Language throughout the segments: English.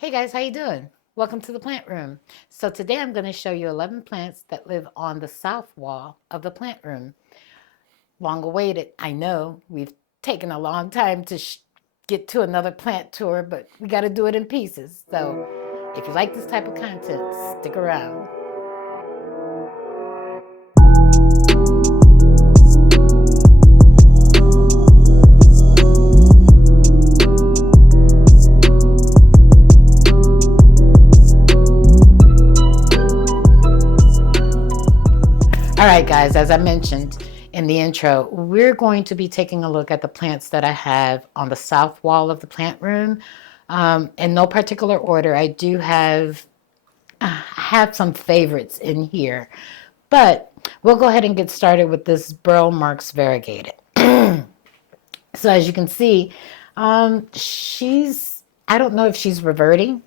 Hey guys, how you doing? Welcome to the plant room. So today I'm going to show you 11 plants that live on the south wall of the plant room. Long awaited, I know. We've taken a long time to get to another plant tour, but we got to do it in pieces. So if you like this type of content, stick around. All right, guys, as I mentioned in the intro, we're going to be taking a look at the plants that I have on the south wall of the plant room. In no particular order, I have some favorites in here, but we'll go ahead and get started with this Burl Marks variegated. So as you can see, I don't know if she's reverting,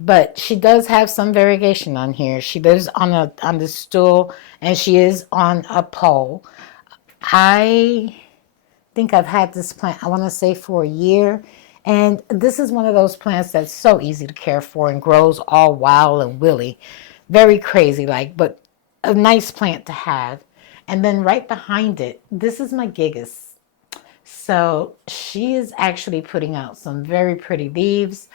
but she does have some variegation on here. She lives on the stool, and she is on a pole. I think I've had this plant, I want to say, for a year. And this is one of those plants that's so easy to care for and grows all wild and willy. Very crazy like, but a nice plant to have. And then right behind it, this is my gigas. So she is actually putting out some very pretty leaves.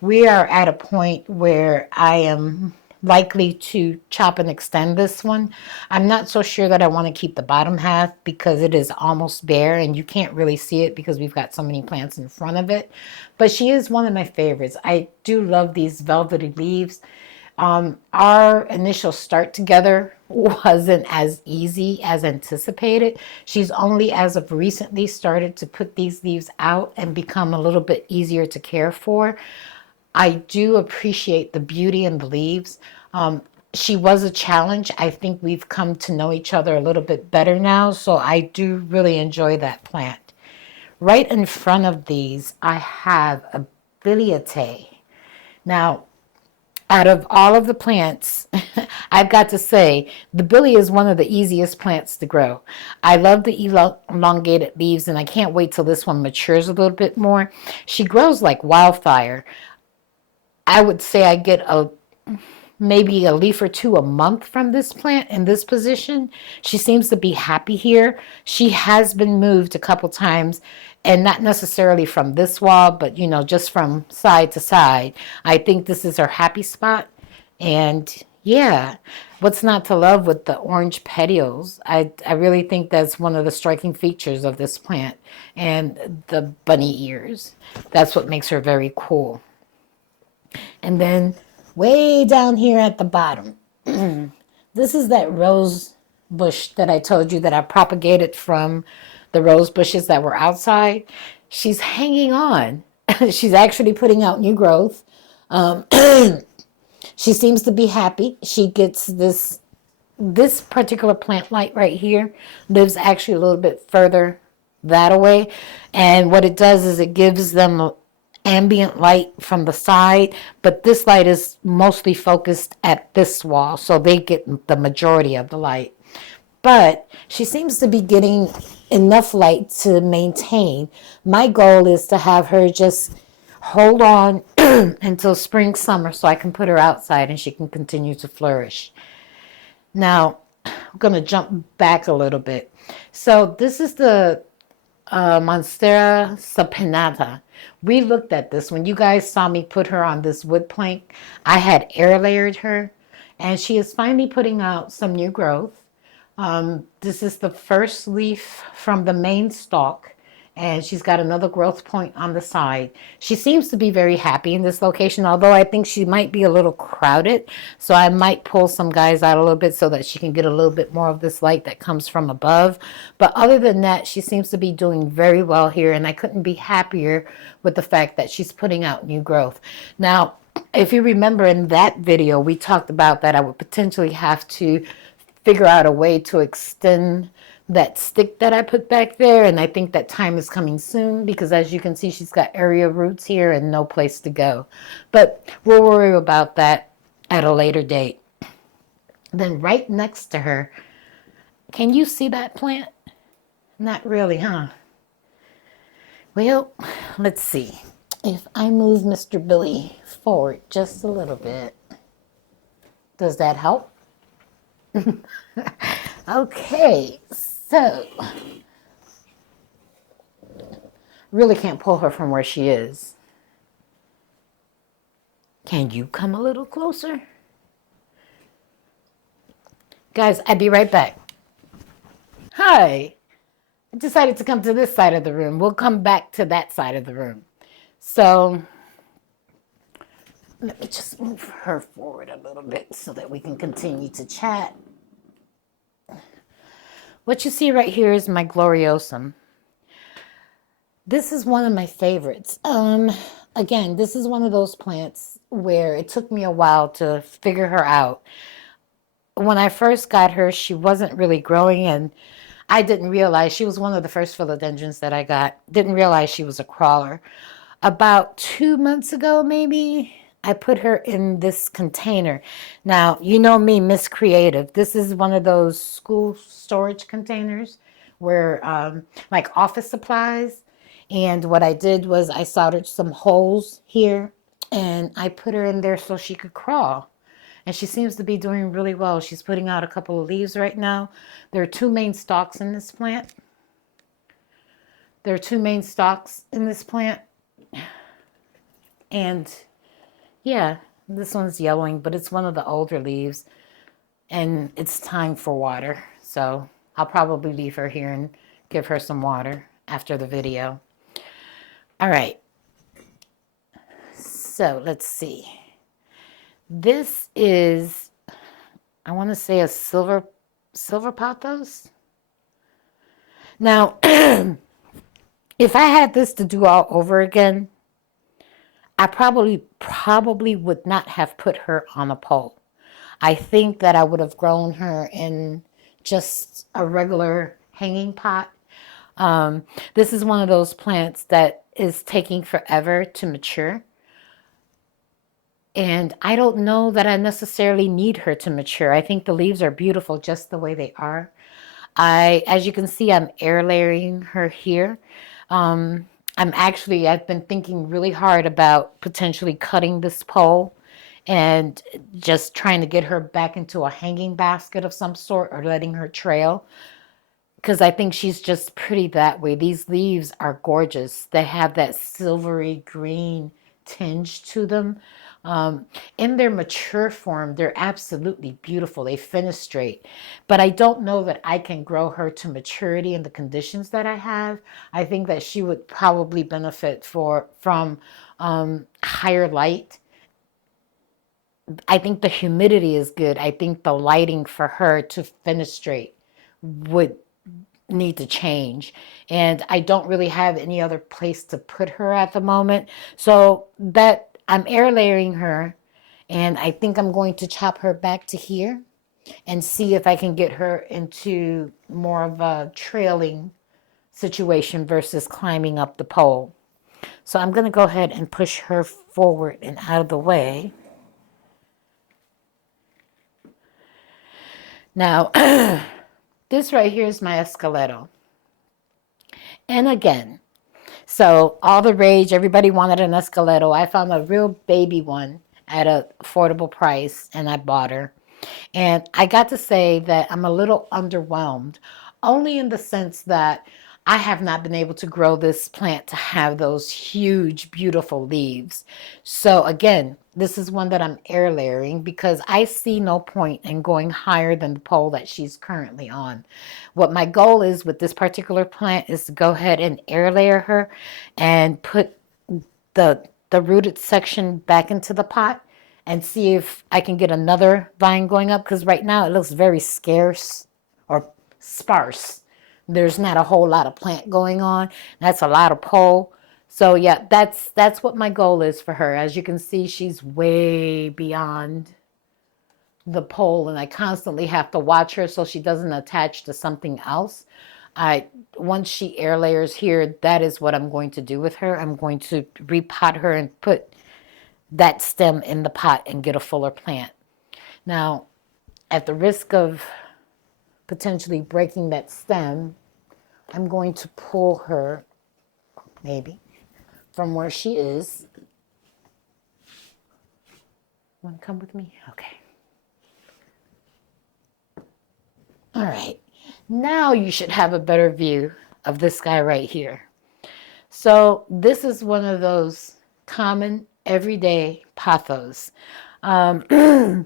We are at a point where I am likely to chop and extend this one. I'm not so sure that I want to keep the bottom half because it is almost bare and you can't really see it because we've got so many plants in front of it. But she is one of my favorites. I do love these velvety leaves. Our initial start together wasn't as easy as anticipated. She's only as of recently started to put these leaves out and become a little bit easier to care for. I do appreciate the beauty in the leaves. She was a challenge. I think we've come to know each other a little bit better now, so I do really enjoy that plant. Right in front of these, I have a billietiae. Now, out of all of the plants, I've got to say, the billy is one of the easiest plants to grow. I love the elongated leaves, and I can't wait till this one matures a little bit more. She grows like wildfire. I would say I get maybe a leaf or two a month from this plant in this position. She seems to be happy here. She has been moved a couple times, and not necessarily from this wall, but just from side to side. I think this is her happy spot. And yeah, what's not to love with the orange petioles? I really think that's one of the striking features of this plant. And the bunny ears. That's what makes her very cool. And then way down here at the bottom, this is that rose bush that I told you that I propagated from the rose bushes that were outside. She's hanging on. She's actually putting out new growth. Um, she seems to be happy. She gets this particular plant light right here lives actually a little bit further that away, and what it does is it gives them ambient light from the side, but this light is mostly focused at this wall, so they get the majority of the light. But she seems to be getting enough light to maintain. My goal is to have her just hold on until spring, summer, so I can put her outside and she can continue to flourish. Now, I'm going to jump back a little bit. So this is the Monstera subpinnata. We looked at this when you guys saw me put her on this wood plank. I had air layered her, and she is finally putting out some new growth. This is the first leaf from the main stalk, and she's got another growth point on the side. She seems to be very happy in this location, although I think she might be a little crowded. So I might pull some guys out a little bit so that she can get a little bit more of this light that comes from above. But other than that, she seems to be doing very well here, and I couldn't be happier with the fact that she's putting out new growth. Now, if you remember in that video, we talked about that I would potentially have to figure out a way to extend that stick that I put back there, and I think that time is coming soon because as you can see, she's got area roots here and no place to go. But we'll worry about that at a later date. Then right next to her, can you see that plant? Not really, huh? Well, let's see. if I move Mr. Billy forward just a little bit, does that help? Okay, so really can't pull her from where she is. Can you come a little closer? Guys, I'll be right back. Hi. I decided to come to this side of the room. We'll come back to that side of the room. So let me just move her forward a little bit so that we can continue to chat. What you see right here is my gloriosum. This is one of my favorites. Again, this is one of those plants where it took me a while to figure her out. When I first got her, she wasn't really growing, and I didn't realize she was one of the first philodendrons that I got. Didn't realize she was a crawler. About 2 months ago, maybe, I put her in this container. Now, you know me, Miss Creative. This is one of those school storage containers where, like office supplies. And what I did was I soldered some holes here and I put her in there so she could crawl. And she seems to be doing really well. She's putting out a couple of leaves right now. There are two main stalks in this plant. And yeah, this one's yellowing, but it's one of the older leaves. And it's time for water. So I'll probably leave her here and give her some water after the video. All right. So let's see. This is, I want to say, a silver pothos. Now, if I had this to do all over again, I probably would not have put her on a pole. I think that I would have grown her in just a regular hanging pot. This is one of those plants that is taking forever to mature. And I don't know that I necessarily need her to mature. I think the leaves are beautiful just the way they are. As you can see, I'm air layering her here. I've been thinking really hard about potentially cutting this pole and just trying to get her back into a hanging basket of some sort or letting her trail, because I think she's just pretty that way. These leaves are gorgeous. They have that silvery green tinge to them. In their mature form, they're absolutely beautiful. They fenestrate. But I don't know that I can grow her to maturity in the conditions that I have. I think that she would probably benefit from higher light. I think the humidity is good. I think the lighting for her to fenestrate would need to change. And I don't really have any other place to put her at the moment. So that I'm air layering her, and I think I'm going to chop her back to here and see if I can get her into more of a trailing situation versus climbing up the pole. So I'm going to go ahead and push her forward and out of the way. Now, this right here is my esqueleto. And again, so all the rage, everybody wanted an esqueleto. I found a real baby one at an affordable price, and I bought her. And I got to say that I'm a little underwhelmed, only in the sense that I have not been able to grow this plant to have those huge, beautiful leaves. So again, this is one that I'm air layering because I see no point in going higher than the pole that she's currently on. What my goal is with this particular plant is to go ahead and air layer her and put the rooted section back into the pot and see if I can get another vine going up, because right now it looks very scarce or sparse. There's not a whole lot of plant going on. That's a lot of pole. So yeah, that's what my goal is for her. As you can see, she's way beyond the pole, and I constantly have to watch her so she doesn't attach to something else. Once she air layers here, that is what I'm going to do with her. I'm going to repot her and put that stem in the pot and get a fuller plant. Now, at the risk of potentially breaking that stem, I'm going to pull her, maybe, from where she is. Want to come with me? Okay. All right. Now you should have a better view of this guy right here. So this is one of those common everyday pothos. I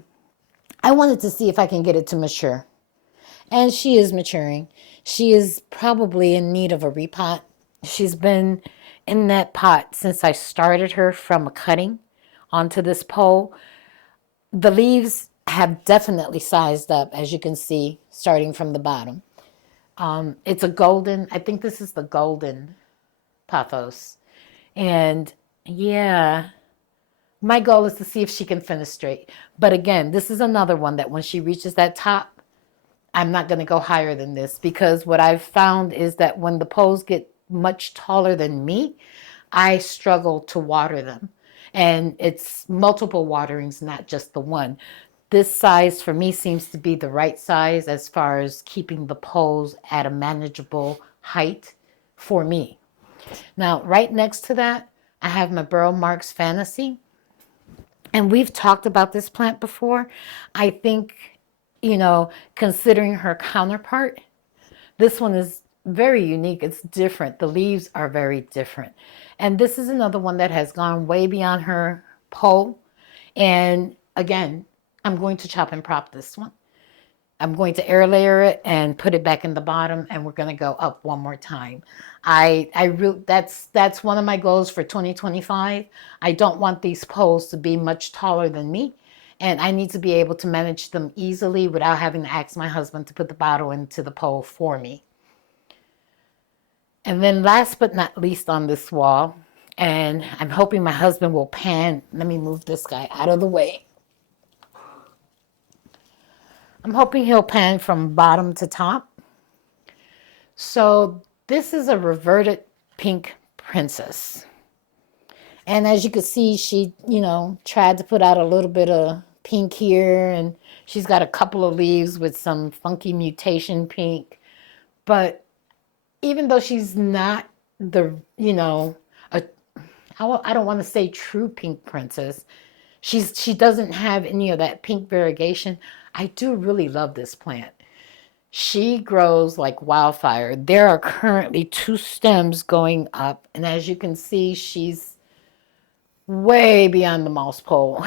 wanted to see if I can get it to mature. And she is maturing. She is probably in need of a repot. She's been in that pot since I started her from a cutting onto this pole. The leaves have definitely sized up, as you can see, starting from the bottom. It's a golden, I think this is the golden pothos. And yeah, my goal is to see if she can finish straight. But again, this is another one that when she reaches that top, I'm not going to go higher than this, because what I've found is that when the poles get much taller than me, I struggle to water them. And it's multiple waterings, not just the one. This size for me seems to be the right size as far as keeping the poles at a manageable height for me. Now, right next to that, I have my Burrow Marks Fantasy. And we've talked about this plant before. I think, considering her counterpart, this one is very unique. It's different. The leaves are very different. And this is another one that has gone way beyond her pole. And again, I'm going to chop and prop this one. I'm going to air layer it and put it back in the bottom, and we're going to go up one more time. That's one of my goals for 2025. I don't want these poles to be much taller than me, and I need to be able to manage them easily without having to ask my husband to put the bottle into the pole for me. And then last but not least on this wall, and I'm hoping my husband will pan. Let me move this guy out of the way. I'm hoping he'll pan from bottom to top. So this is a reverted pink princess. And as you can see, she, tried to put out a little bit of pink here, and she's got a couple of leaves with some funky mutation pink. But even though she's not the, I don't want to say true pink princess, she doesn't have any of that pink variegation. I do really love this plant. She grows like wildfire. There are currently 2 stems going up, and as you can see, she's way beyond the moss pole,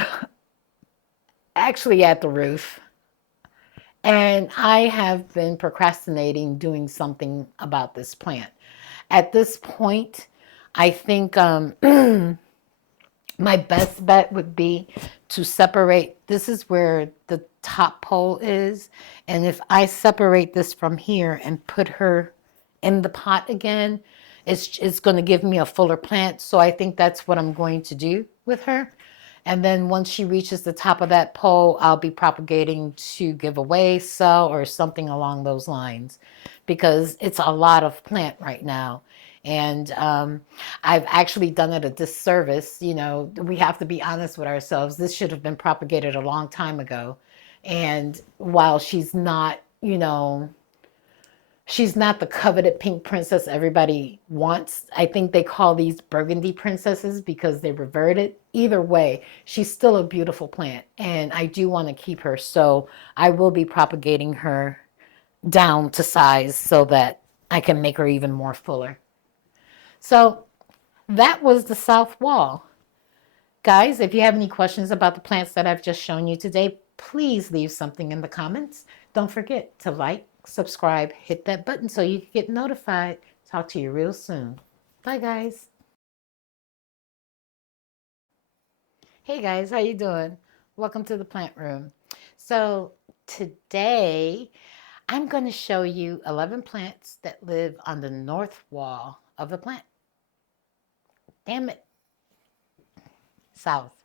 actually at the roof. And I have been procrastinating doing something about this plant. At this point, I think my best bet would be to separate. This is where the top pole is. And if I separate this from here and put her in the pot again, it's going to give me a fuller plant. So I think that's what I'm going to do with her. And then once she reaches the top of that pole, I'll be propagating to give away, sell, or something along those lines, because it's a lot of plant right now. And I've actually done it a disservice. We have to be honest with ourselves. This should have been propagated a long time ago. And while she's not, she's not the coveted pink princess everybody wants. I think they call these burgundy princesses because they reverted. Either way, she's still a beautiful plant, and I do want to keep her. So I will be propagating her down to size so that I can make her even more fuller. So that was the south wall. Guys, if you have any questions about the plants that I've just shown you today, please leave something in the comments. Don't forget to like, subscribe, hit that button so you can get notified. Talk to you real soon. Bye, guys. Hey, guys, how you doing? Welcome to the plant room. So today, I'm going to show you 11 plants that live on the north wall of the plant. Damn it. South.